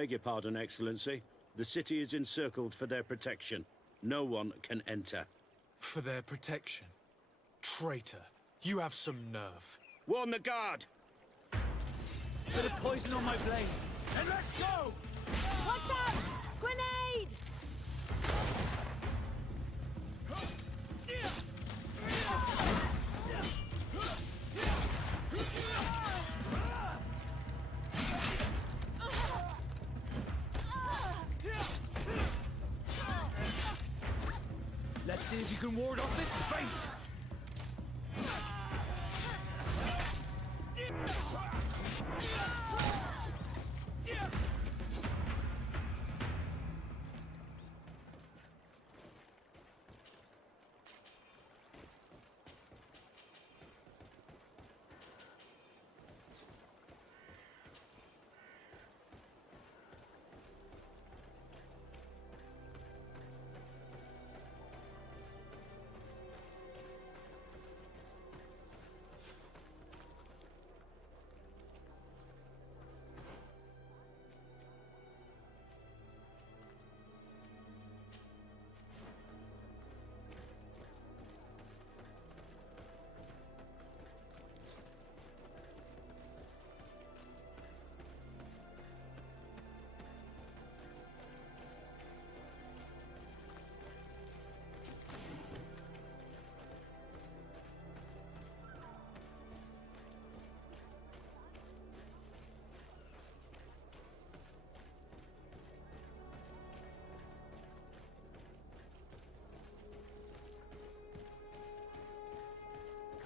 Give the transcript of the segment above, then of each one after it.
Beg your pardon, Excellency. The city is encircled for their protection. No one can enter. For their protection? Traitor, you have some nerve. Warn the guard! Bit of poison on my blade, and let's go! Watch out! Grenade! Let's see if you can ward off this fate!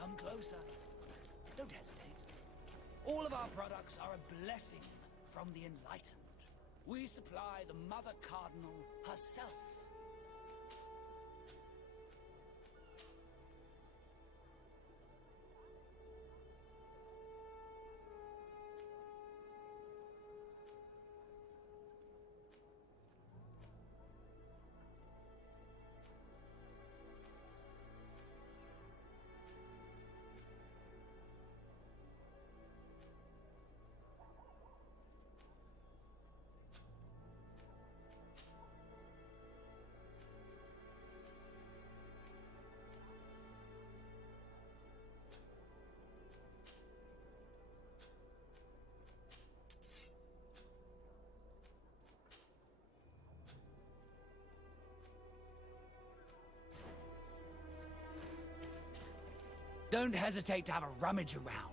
Come closer. Don't hesitate. All of our products are a blessing from the Enlightened. We supply the Mother Cardinal herself. Don't hesitate to have a rummage around.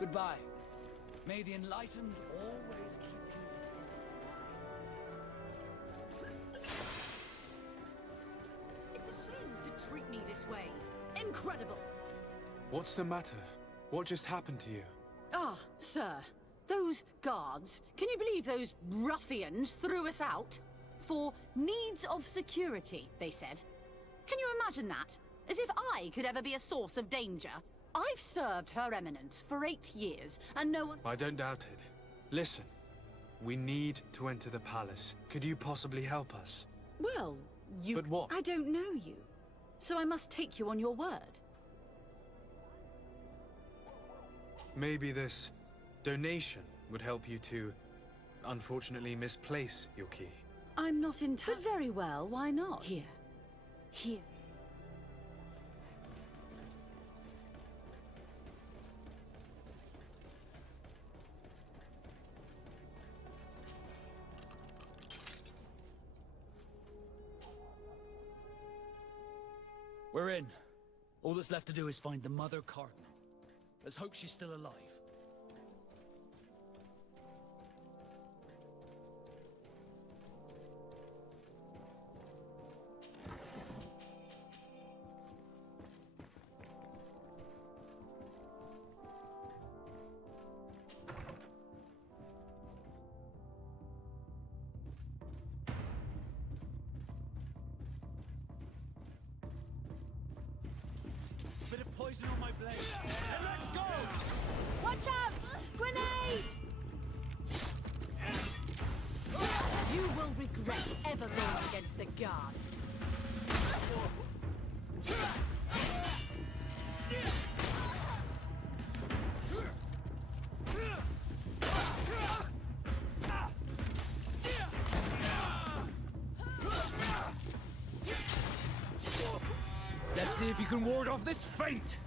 Goodbye. May the Enlightened always keep you in his divine. It's a shame to treat me this way. Incredible! What's the matter? What just happened to you? Ah, sir. Those guards, can you believe those ruffians threw us out? For needs of security, they said. Can you imagine that? As if I could ever be a source of danger. I've served Her Eminence for 8 years, and no one— I don't doubt it. Listen, we need to enter the palace. Could you possibly help us? Well, you— But what? I don't know you, so I must take you on your word. Maybe this donation would help you to unfortunately misplace your key. I'm not in touch. But very well, why not? Here. Here. We're in. All that's left to do is find the Mother Cardinal. Let's hope she's still alive. Bit of poison on my blade. And let's go! Watch out! Grenade! You will regret ever going against the guard. Let's see if you can ward off this feint!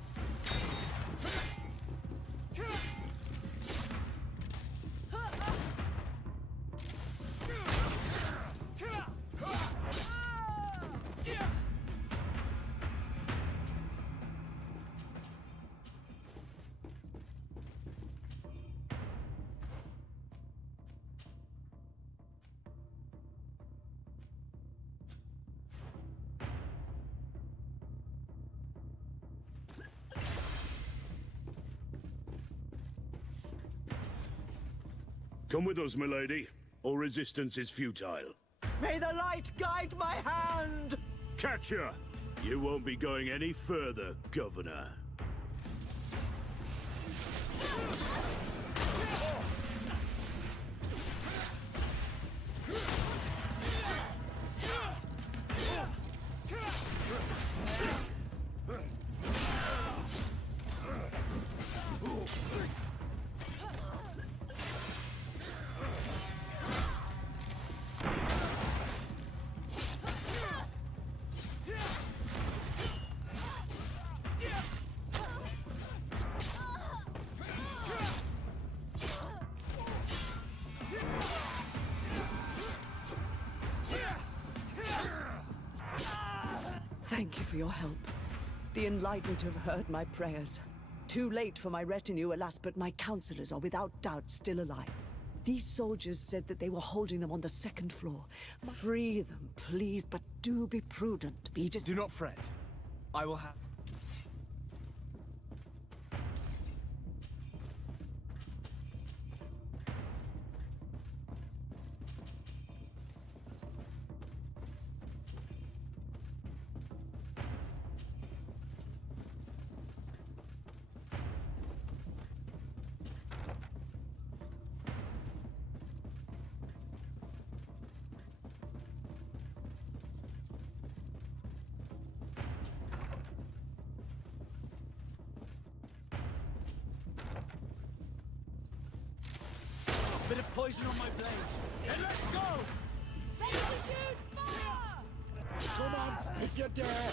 Come with us, milady. All resistance is futile. May the light guide my hand! Catch her! You won't be going any further, Governor. Thank you for your help. The enlightened have heard my prayers. Too late for my retinue, alas, but my counselors are without doubt still alive. These soldiers said that they were holding them on the second floor. Free them, please, but do be prudent. Do not fret. I will have... Bit of poison on my blade. And let's go! Ready to shoot! Fire! Come on, if you dare!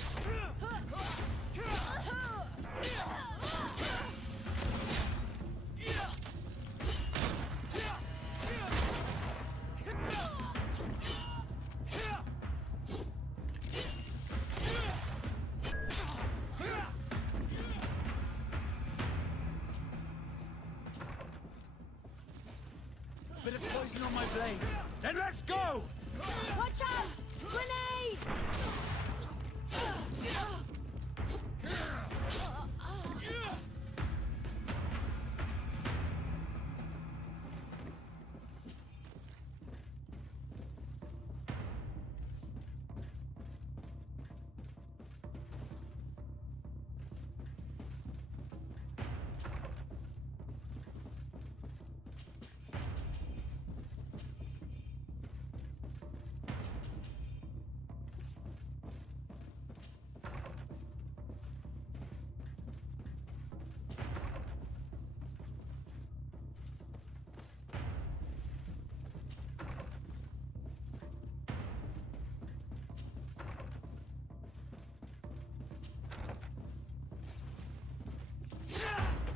Bit of poison on my blade. Then let's go! Watch out! Grenade!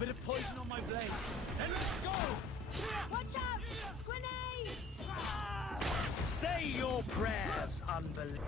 Bit of poison on my blade. Then let's go! Watch out! Grenade! Say your prayers, unbeliever.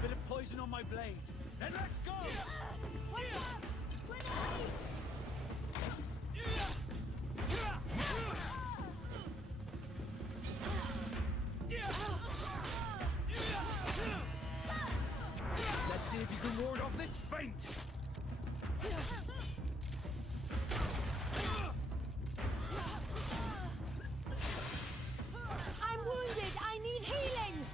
Bit of poison on my blade. Then let's go! Watch out! Grenade! Let's see if you can ward off this feint! I'm wounded! I need healing!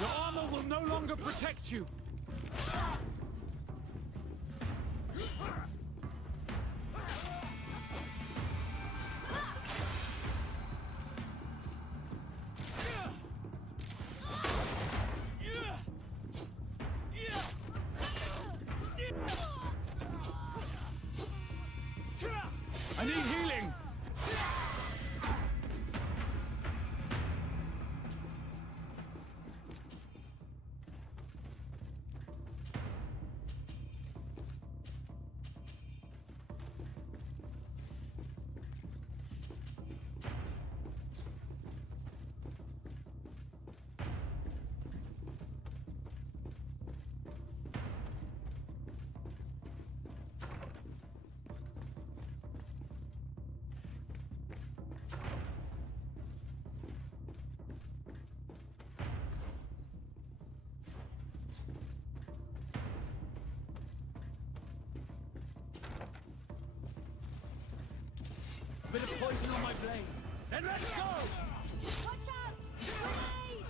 Your armor will no longer protect you! I need healing! Bit of poison on my blade. Then let's go! Watch out! Grenade!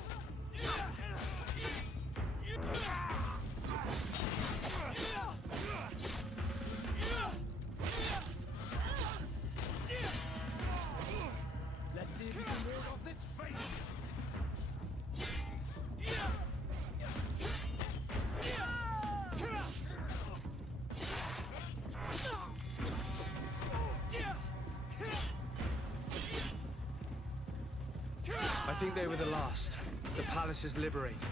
Let's see if you can ward off this fate. I think they were the last. The palace is liberated.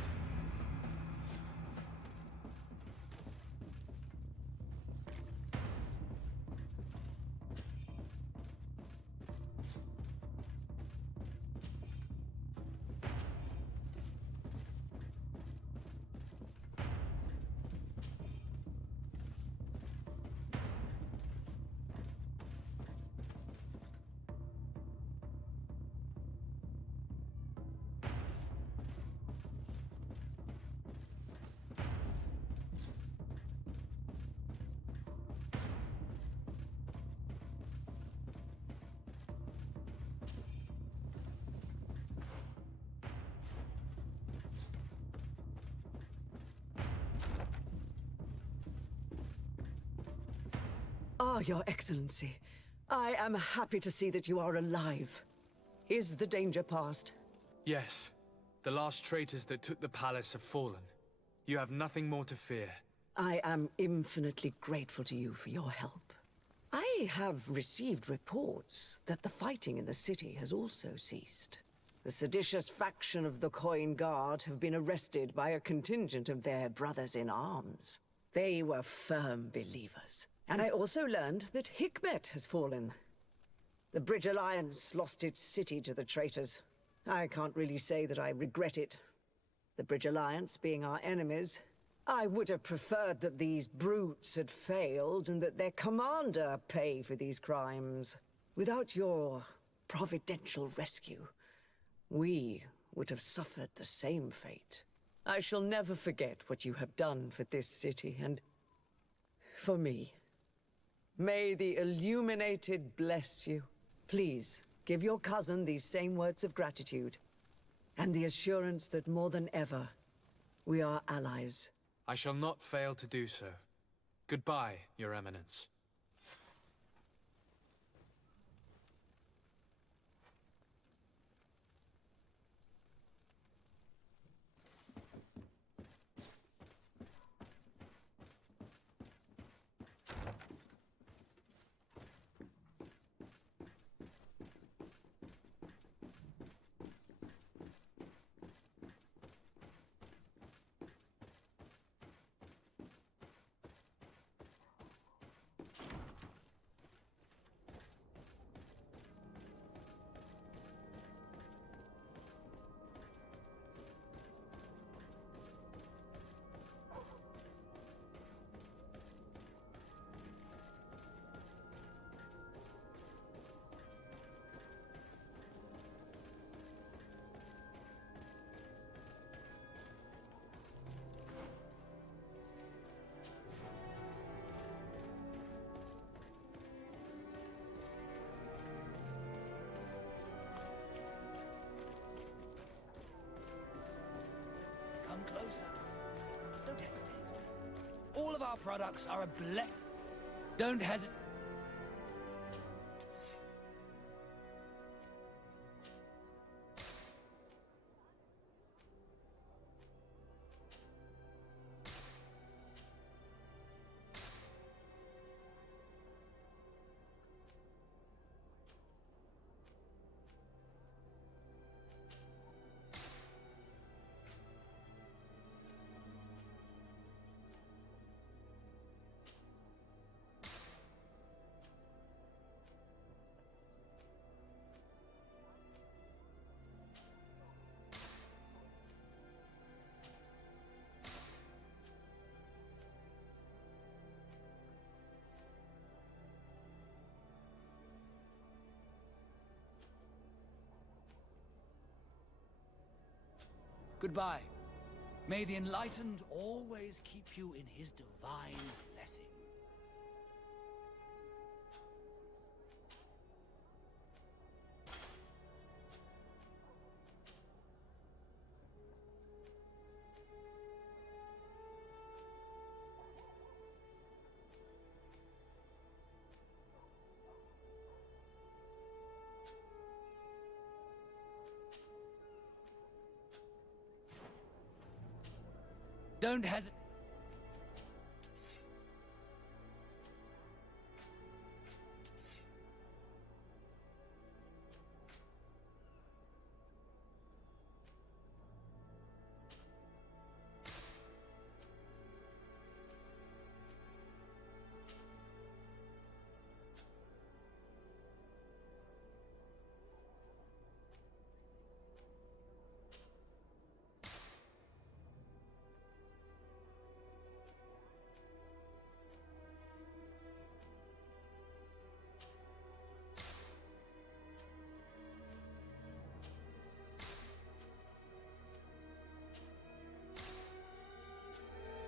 Ah, Your Excellency. I am happy to see that you are alive. Is the danger past? Yes. The last traitors that took the palace have fallen. You have nothing more to fear. I am infinitely grateful to you for your help. I have received reports that the fighting in the city has also ceased. The seditious faction of the Coin Guard have been arrested by a contingent of their brothers-in-arms. They were firm believers. And I also learned that Hikmet has fallen. The Bridge Alliance lost its city to the traitors. I can't really say that I regret it. The Bridge Alliance being our enemies, I would have preferred that these brutes had failed and that their commander pay for these crimes. Without your providential rescue, we would have suffered the same fate. I shall never forget what you have done for this city and for me. May the Illuminated bless you. Please, give your cousin these same words of gratitude and the assurance that more than ever, we are allies. I shall not fail to do so. Goodbye, Your Eminence. Come closer. Don't hesitate. All of our products are a Don't hesitate. Goodbye. May the Enlightened always keep you in his divine blessing. Don't hesitate.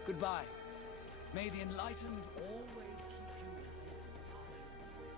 Goodbye. May the Enlightened always keep you in his divine blessing.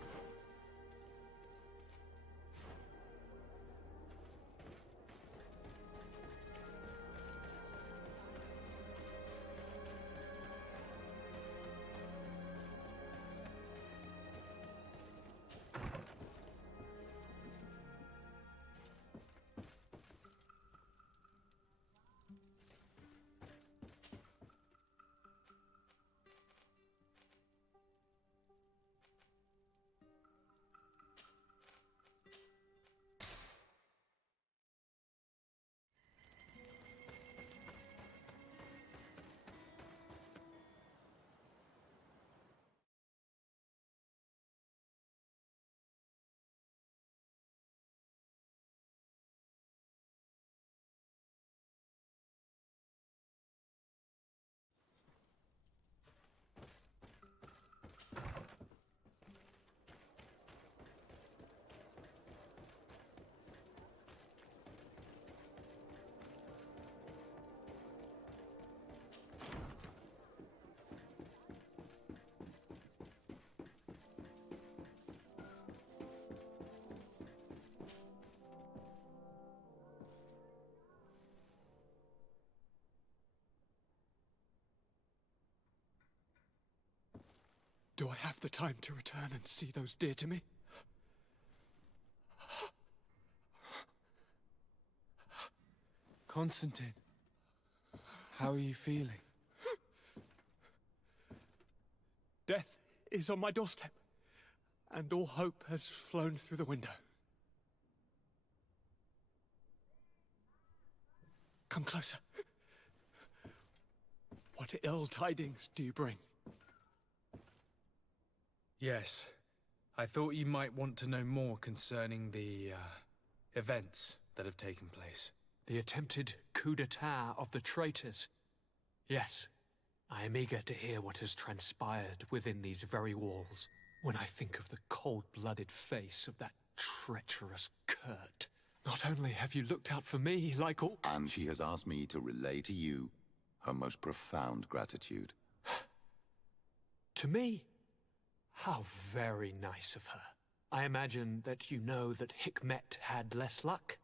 Do I have the time to return and see those dear to me? Constantine, how are you feeling? Death is on my doorstep, and all hope has flown through the window. Come closer. What ill tidings do you bring? Yes. I thought you might want to know more concerning the, events that have taken place. The attempted coup d'etat of the traitors. Yes. I am eager to hear what has transpired within these very walls. When I think of the cold-blooded face of that treacherous Kurt. Not only have you looked out for me like all— And she has asked me to relay to you her most profound gratitude. To me? How very nice of her. I imagine that you know that Hikmet had less luck.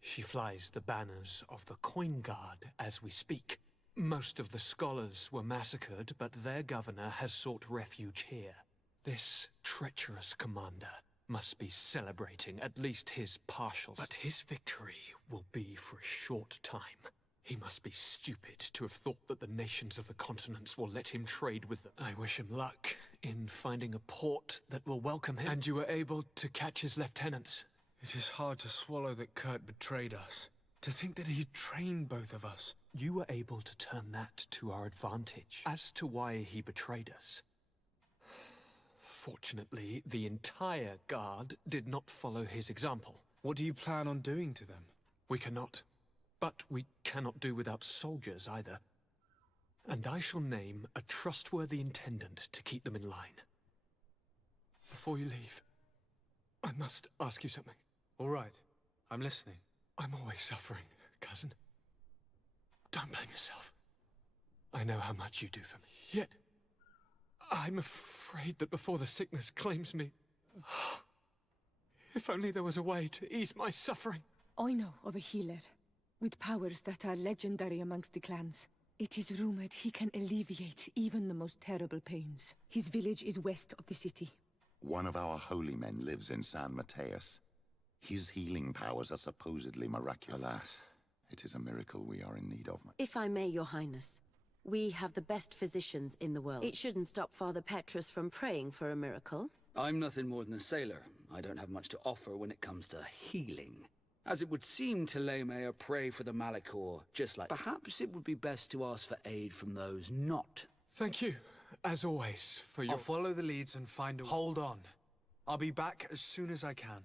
She flies the banners of the Coin Guard as we speak. Most of the scholars were massacred, but their governor has sought refuge here. This treacherous commander must be celebrating at least his partials. But his victory will be for a short time. He must be stupid to have thought that the nations of the continents will let him trade with them. I wish him luck in finding a port that will welcome him. And you were able to catch his lieutenants. It is hard to swallow that Kurt betrayed us. To think that he trained both of us. You were able to turn that to our advantage. As to why he betrayed us. Fortunately, the entire guard did not follow his example. What do you plan on doing to them? We cannot. But we cannot do without soldiers either. And I shall name a trustworthy intendant to keep them in line. Before you leave, I must ask you something. All right. I'm listening. I'm always suffering, cousin. Don't blame yourself. I know how much you do for me. Yet, I'm afraid that before the sickness claims me, if only there was a way to ease my suffering. I know of a healer, with powers that are legendary amongst the clans. It is rumored he can alleviate even the most terrible pains. His village is west of the city. One of our holy men lives in San Mateus. His healing powers are supposedly miraculous. Alas, it is a miracle we are in need of. If I may, Your Highness, we have the best physicians in the world. It shouldn't stop Father Petrus from praying for a miracle. I'm nothing more than a sailor. I don't have much to offer when it comes to healing. As it would seem Telemea pray for the Malachor, just like perhaps it would be best to ask for aid from those not. Thank you, as always, for your— I'll follow the leads and find a— Hold on. I'll be back as soon as I can.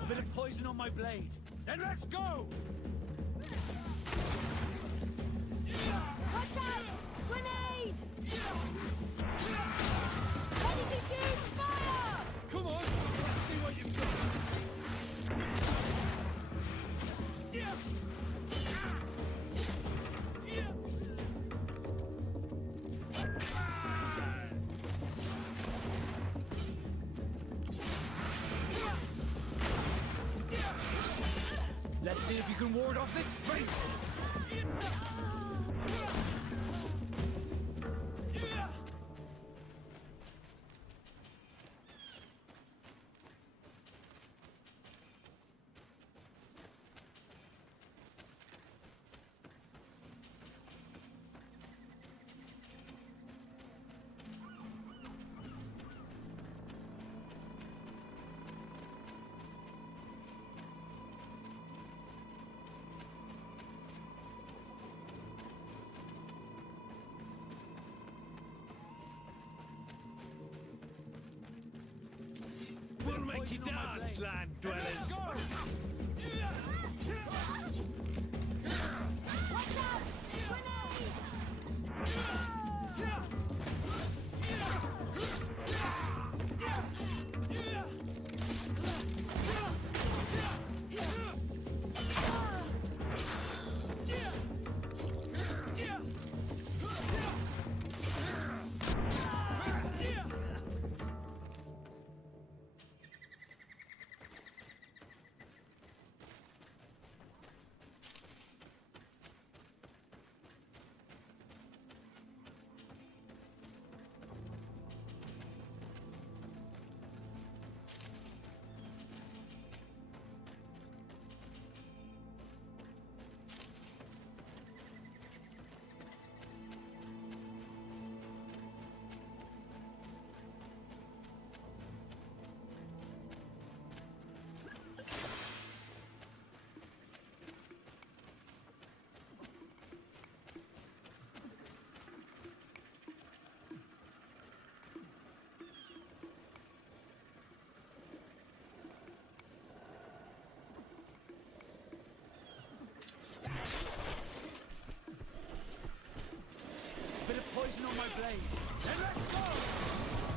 A bit of poison on my blade. Then let's go! Ready to shoot! Fire! Come on, let's see what you've got. Let's see if you can ward off this fate! We'll make you dance, land dwellers. Watch out! Grenade! Bit of poison on my blade. And let's go!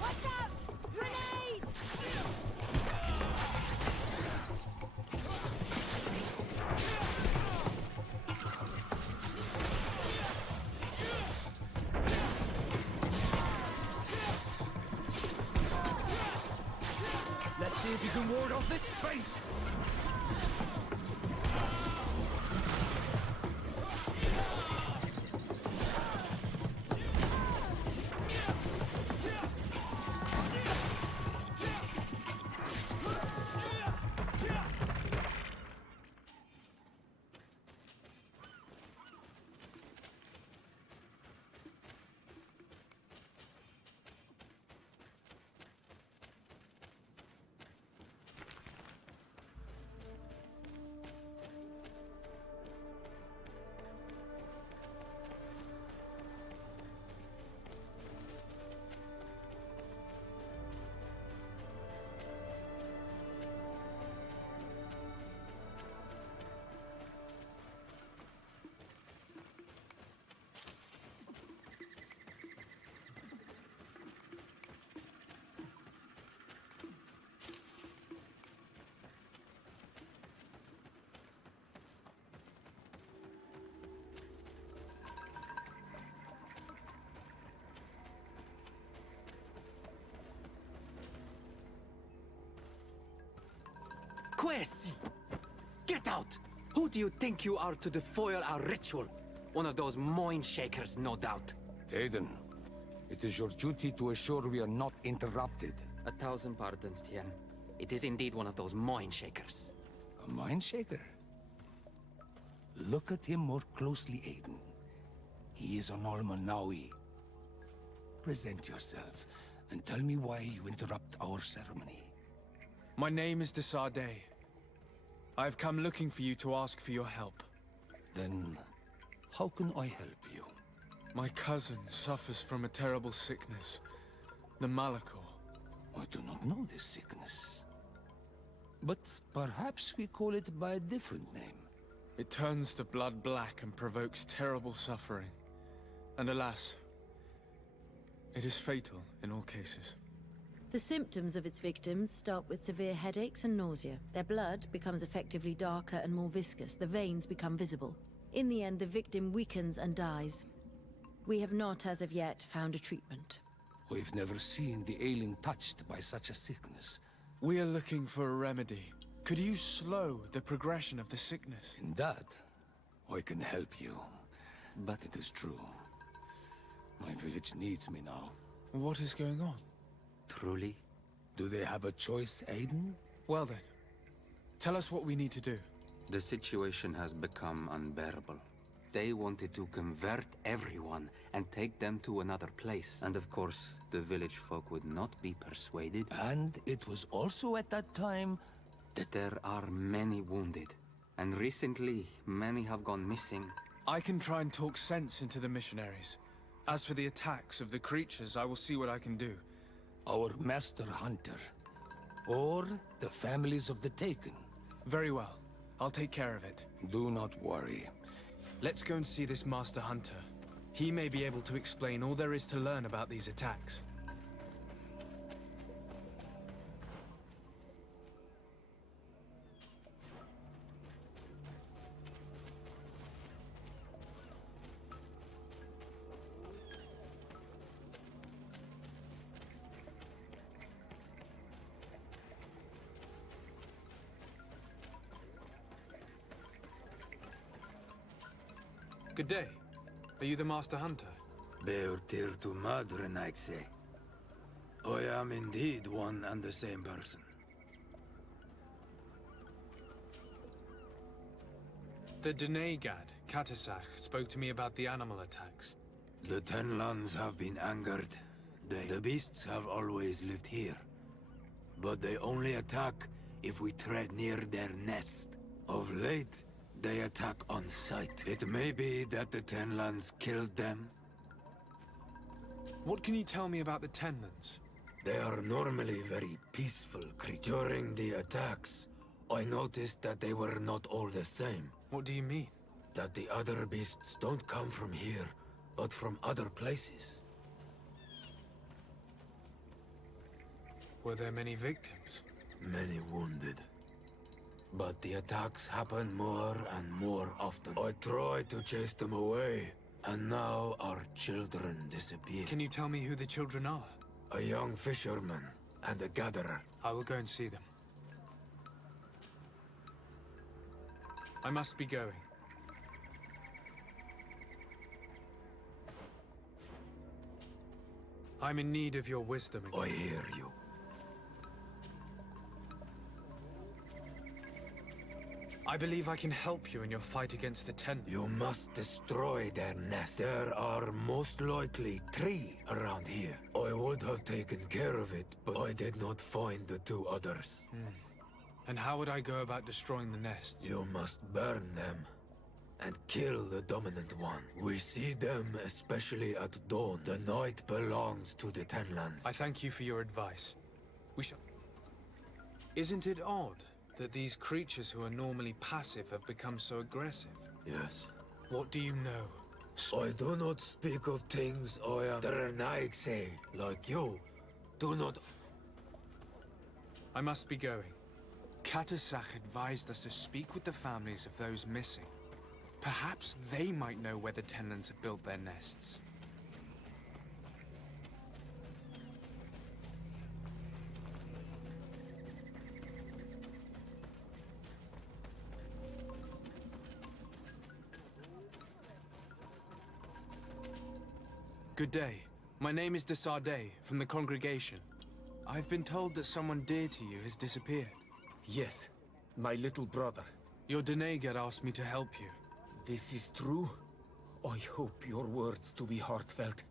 Watch out! Grenade! Let's see if you can ward off this fate! Quesi! Get out! Who do you think you are to defoil our ritual? One of those mind shakers, no doubt. Aiden, it is your duty to assure we are not interrupted. 1,000 pardons, Tien. It is indeed one of those mind shakers. A mind shaker? Look at him more closely, Aiden. He is an Almanawi. Present yourself, and tell me why you interrupt our ceremony. My name is Sardet. I've come looking for you to ask for your help. Then, how can I help you? My cousin suffers from a terrible sickness, the Malachor. I do not know this sickness. But perhaps we call it by a different name. It turns the blood black and provokes terrible suffering. And alas, It is fatal in all cases. The symptoms of its victims start with severe headaches and nausea. Their blood becomes effectively darker and more viscous. The veins become visible. In the end, the victim weakens and dies. We have not, as of yet, found a treatment. We've never seen the ailing touched by such a sickness. We are looking for a remedy. Could you slow the progression of the sickness? In that, I can help you. But it is true. My village needs me now. What is going on? Truly? Do they have a choice, Aiden? Well then, tell us what we need to do. The situation has become unbearable. They wanted to convert everyone and take them to another place. And of course, the village folk would not be persuaded. And it was also at that time that there are many wounded. And recently, many have gone missing. I can try and talk sense into the missionaries. As for the attacks of the creatures, I will see what I can do. Our master hunter. Or the families of the taken. Very well. I'll take care of it. Do not worry. Let's go and see this master hunter. He may be able to explain all there is to learn about these attacks. Good day. Are you the master hunter? Beortir tu madre, Naixe. I am indeed one and the same person. The Denegad, Katasach, spoke to me about the animal attacks. The Tenlands have been angered. The beasts have always lived here. But they only attack if we tread near their nest. Of late, they attack on sight. It may be that the Tenlands killed them. What can you tell me about the Tenlands? They are normally very peaceful creatures. During the attacks, I noticed that they were not all the same. What do you mean? That the other beasts don't come from here, but from other places. Were there many victims? Many wounded. But the attacks happen more and more often. I tried to chase them away, and now our children disappear. Can you tell me who the children are? A young fisherman and a gatherer. I will go and see them. I must be going. I'm in need of your wisdom again. I hear you. I believe I can help you in your fight against the Ten. You must destroy their nest. There are most likely 3 around here. I would have taken care of it, but I did not find the 2 others. And how would I go about destroying the nests? You must burn them and kill the dominant one. We see them especially at dawn. The night belongs to the Tenlands. I thank you for your advice. We shall... Isn't it odd that these creatures who are normally passive have become so aggressive? Yes. What do you know? I do not speak of things I am Naixe, like you. Do not... I must be going. Katasach advised us to speak with the families of those missing. Perhaps they might know where the Tenlands have built their nests. Good day. My name is Sardet, from the congregation. I've been told that someone dear to you has disappeared. Yes, my little brother. Your Denegad asked me to help you. This is true? I hope your words to be heartfelt.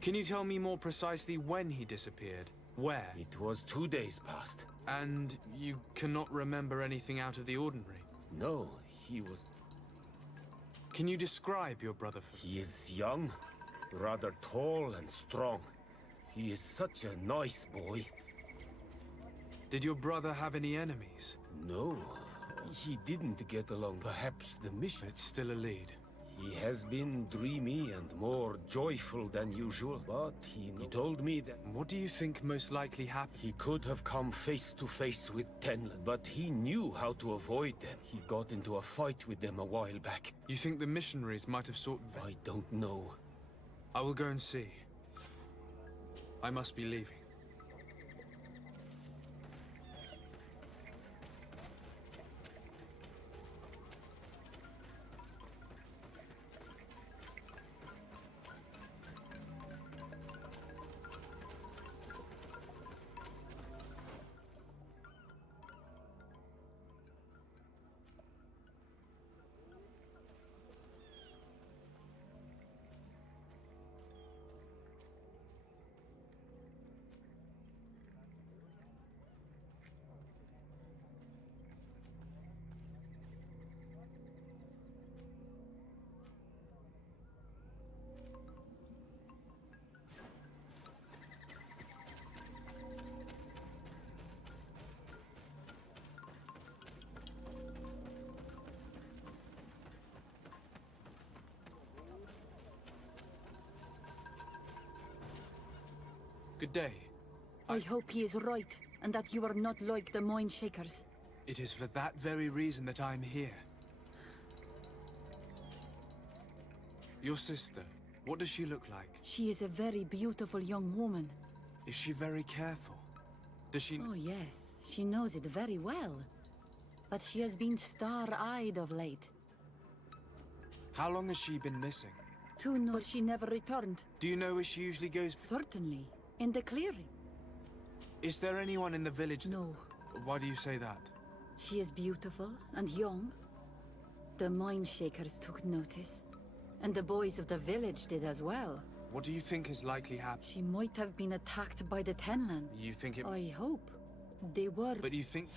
Can you tell me more precisely when he disappeared? Where? It was 2 days past. And you cannot remember anything out of the ordinary? No, he was... Can you describe your brother for me? He is young, rather tall and strong. He is such a nice boy. Did your brother have any enemies? No, He didn't get along. Perhaps the mission... It's still a lead. He has been dreamy and more joyful than usual, but he told me that... What do you think most likely happened? He could have come face to face with Tenland, but he knew how to avoid them. He got into a fight with them a while back. You think the missionaries might have sought... I don't know. I will go and see. I must be leaving. Good day. I hope he is right, and that you are not like the Mind Shakers. It is for that very reason that I'm here. Your sister, what does she look like? She is a very beautiful young woman. Is she very careful? Does she... Oh yes, she knows it very well. But she has been star-eyed of late. How long has she been missing? 2 nights, but she never returned. Do you know where she usually goes? Certainly. In the clearing. Is there anyone in the village? No. Why do you say that? She is beautiful and young. The Mind Shakers took notice. And the boys of the village did as well. What do you think has likely happened? She might have been attacked by the Tenlands. You think it... I hope. They were... But you think...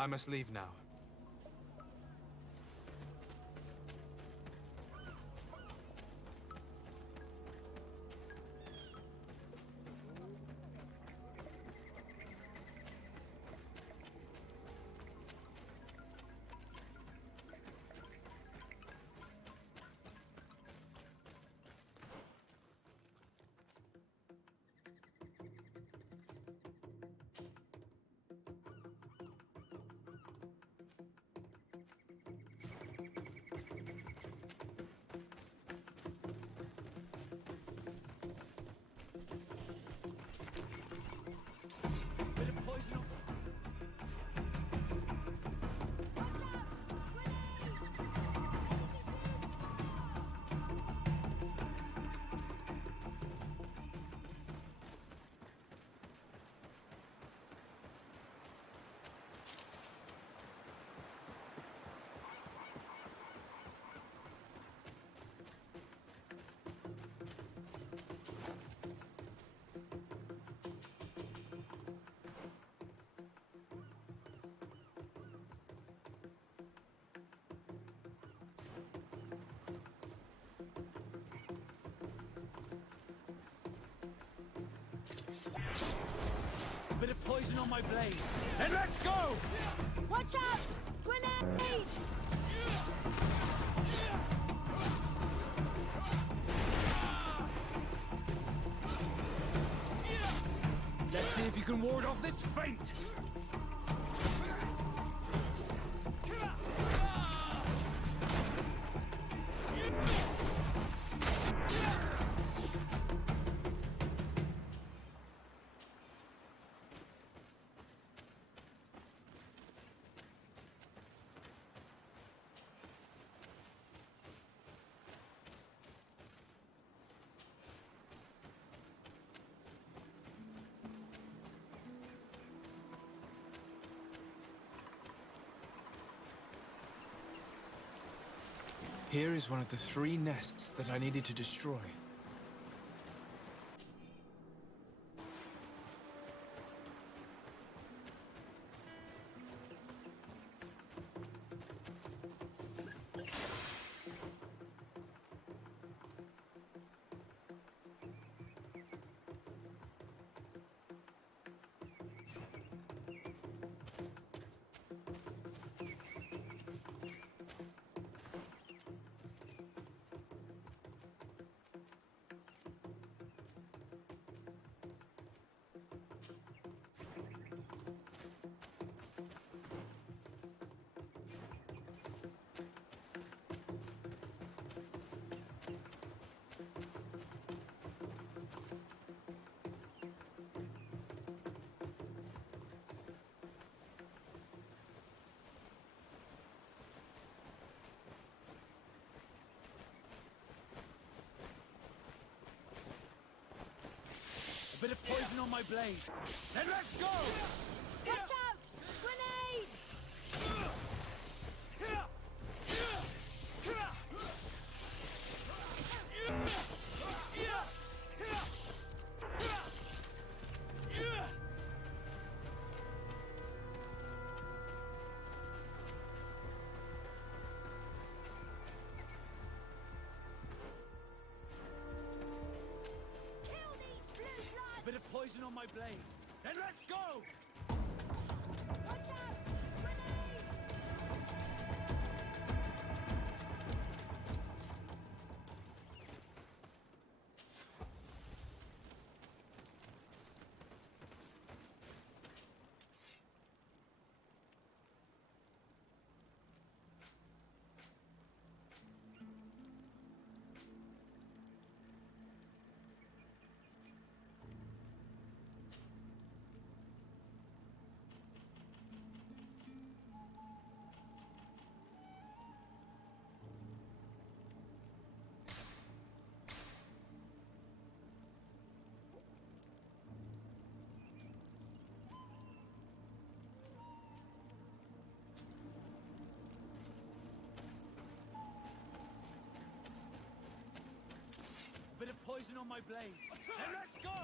I must leave now. Bit of poison on my blade. Then let's go! Watch out! Grenade! Let's see if you can ward off this feint! Here is one of the 3 nests that I needed to destroy. bit of poison on my blade. Then let's go! Watch out! Grenade! A bit of poison on my blade. Then let's go! Watch out! Grenade! A bit of poison on my blade. Then let's go!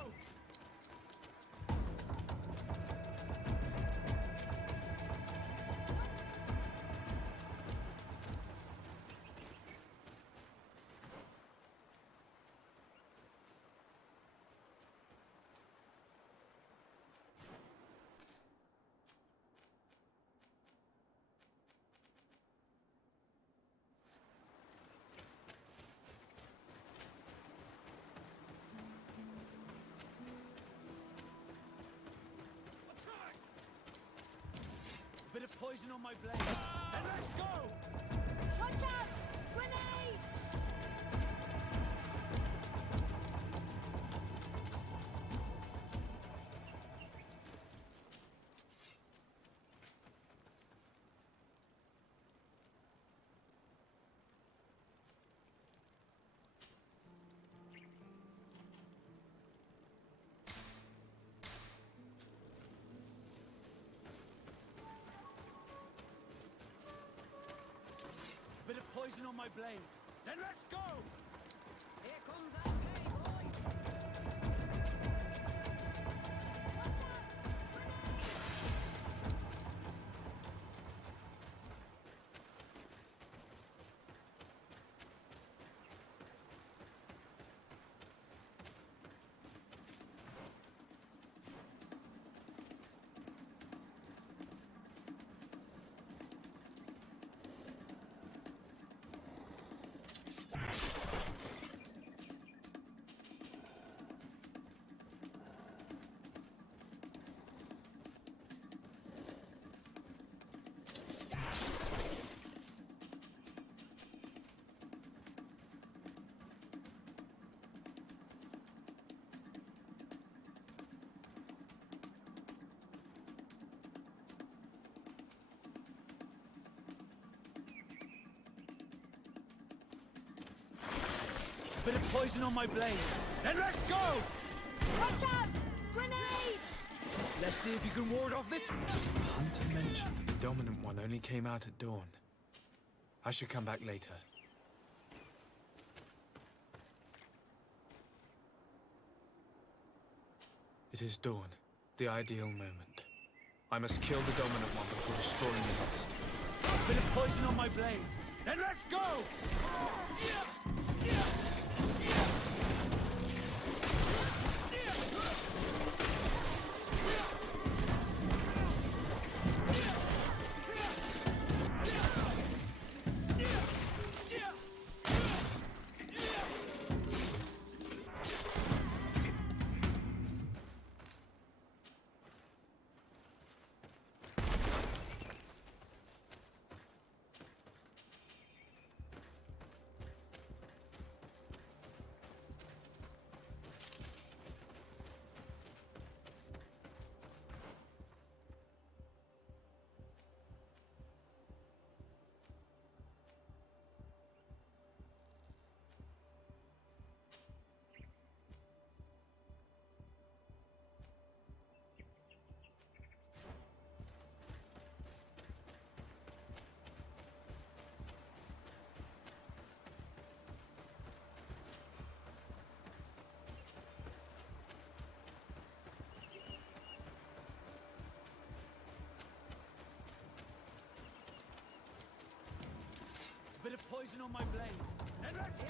A bit of poison on my blade. Then let's go! Watch out! Grenade! A bit of poison on my blade. Then let's go! Here comes our pay, boys! Bit of poison on my blade. Then let's go! Watch out! Grenade! Let's see if you can ward off this. Hunter mentioned that the dominant one only came out at dawn. I should come back later. It is dawn, the ideal moment. I must kill the dominant one before destroying the rest. A bit of poison on my blade. Then let's go! poison on my blade. Then let's go!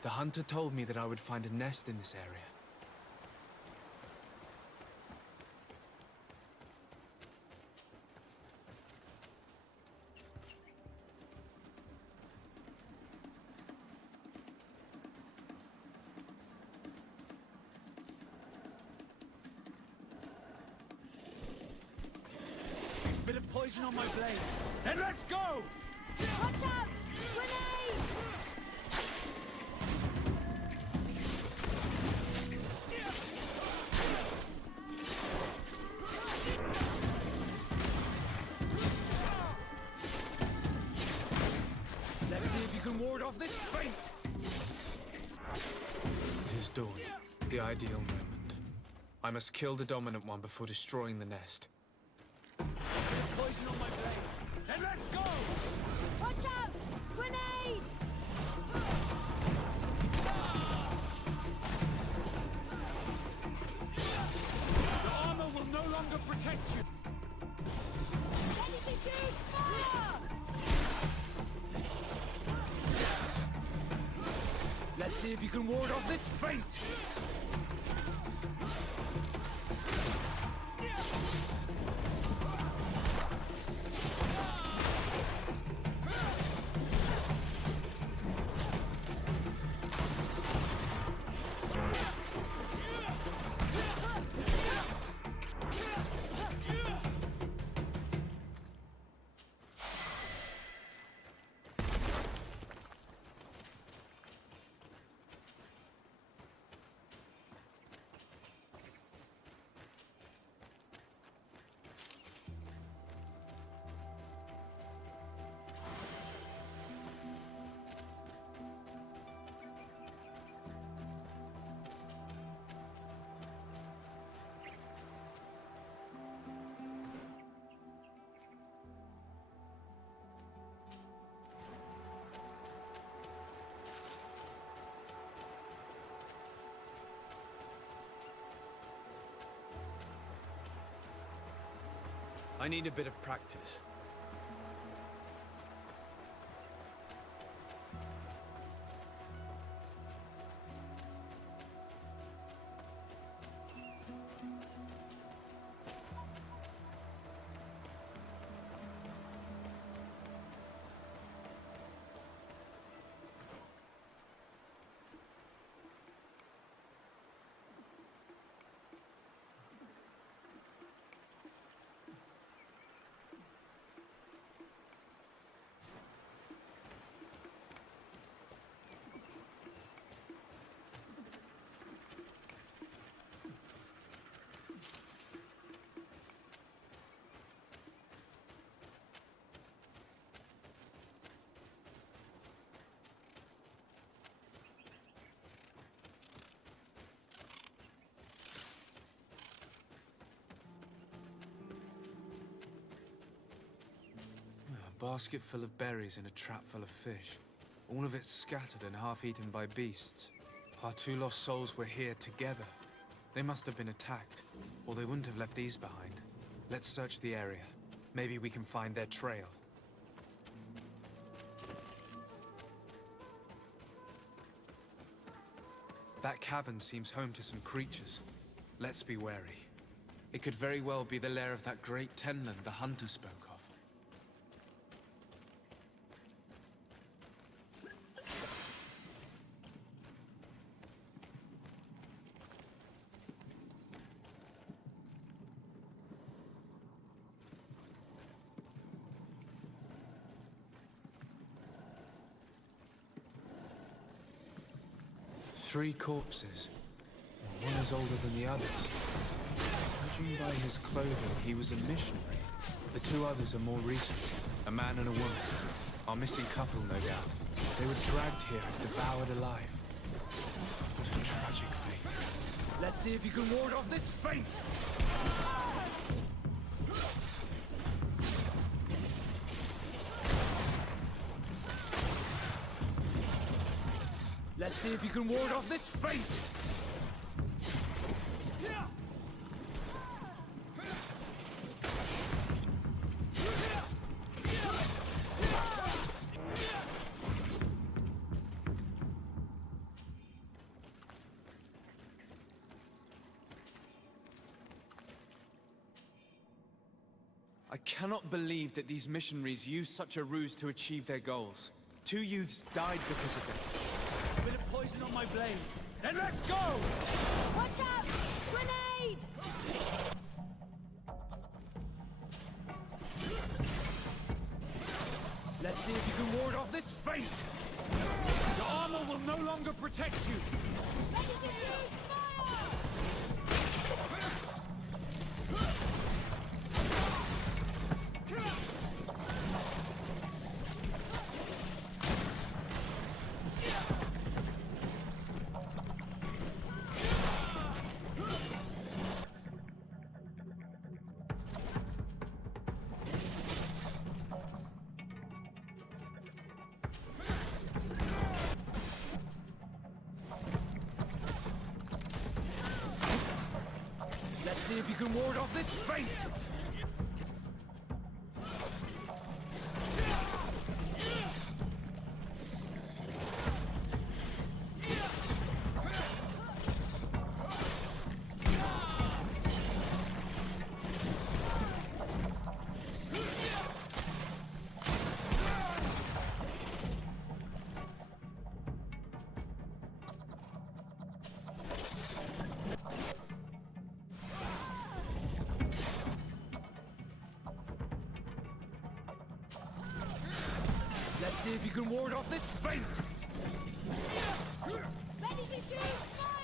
The hunter told me that I would find a nest in this area. Bit of poison on my blade. Then let's go! Watch out! Grenade! Let's see if you can ward off this fate! It is dawn, the ideal moment. I must kill the dominant one before destroying the nest. Poison on my blade. Then let's go! Watch out! Grenade! The armor will no longer protect you. Ready to shoot! Fire! Let's see if you can ward off this fate! I need a bit of practice. A basket full of berries and a trap full of fish. All of it scattered and half eaten by beasts. Our two lost souls were here together. They must have been attacked, or they wouldn't have left these behind. Let's search the area. Maybe we can find their trail. That cavern seems home to some creatures. Let's be wary. It could very well be the lair of that great Tenland the hunter spoke of. Three corpses. One is older than the others. Judging by his clothing, he was a missionary. The two others are more recent. A man and a woman. Our missing couple, no doubt. They were dragged here and devoured alive. What a tragic fate. Let's see if you can ward off this fate! Let's see if you can ward off this fate! I cannot believe that these missionaries used such a ruse to achieve their goals. 2 youths died because of it. A bit of poison on my blade. Then let's go! Watch out! Grenade! Let's see if you can ward off this fate! Your armor will no longer protect you! Ready to shoot! Fire! Let's see if you can ward off this fate! Let's see if you can ward off this fate! Ready to shoot! Fire!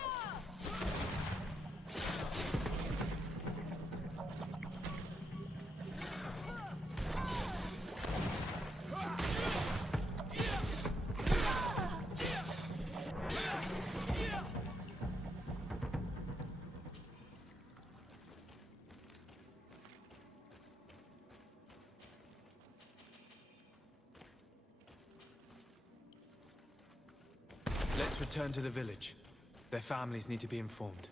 Let's return to the village. Their families need to be informed.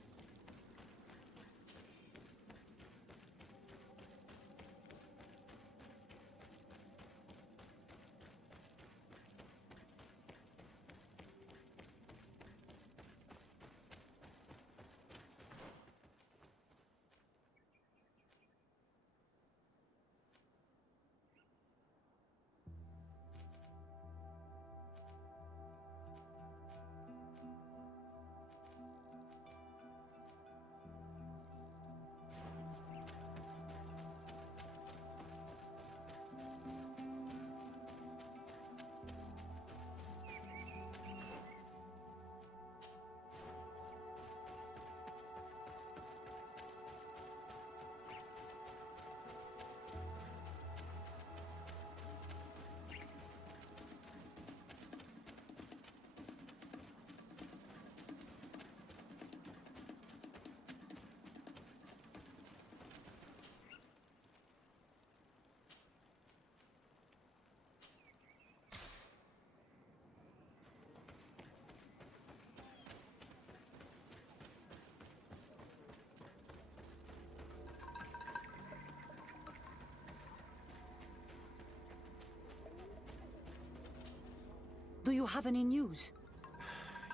Do you have any news?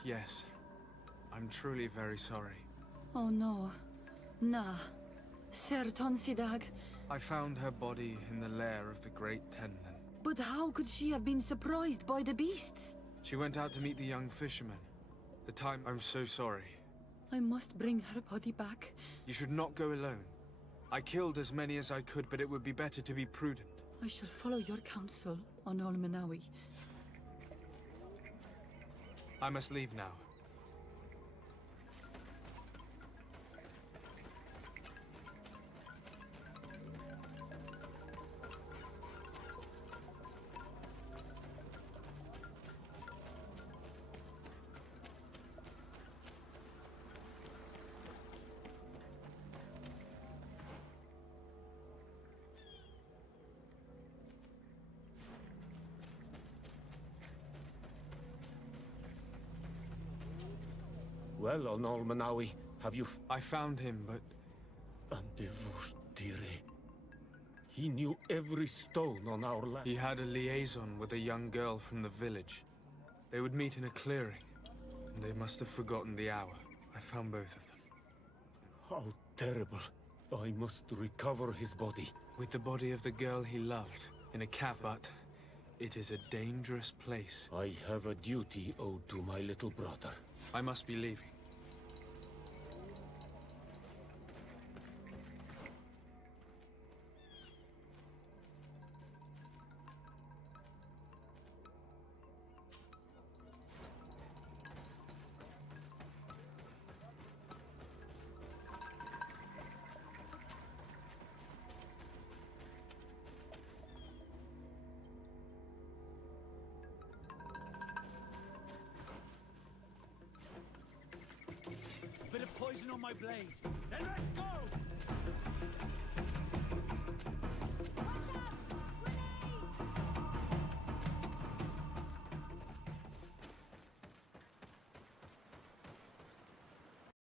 Yes. I'm truly very sorry. Oh no. Nah. Serton Sidag. I found her body in the lair of the Great Tenlin. But how could she have been surprised by the beasts? She went out to meet the young fisherman. I'm so sorry. I must bring her body back. You should not go alone. I killed as many as I could, but it would be better to be prudent. I shall follow your counsel on Olmenawi. I must leave now. Well, on Almanawi, have you... I found him, but... Andevur Dire. He knew every stone on our land. He had a liaison with a young girl from the village. They would meet in a clearing, and they must have forgotten the hour. I found both of them. How terrible. I must recover his body. With the body of the girl he loved, in a cavern. But it is a dangerous place. I have a duty owed to my little brother. I must be leaving. Bit of poison on my blade. Then let's go!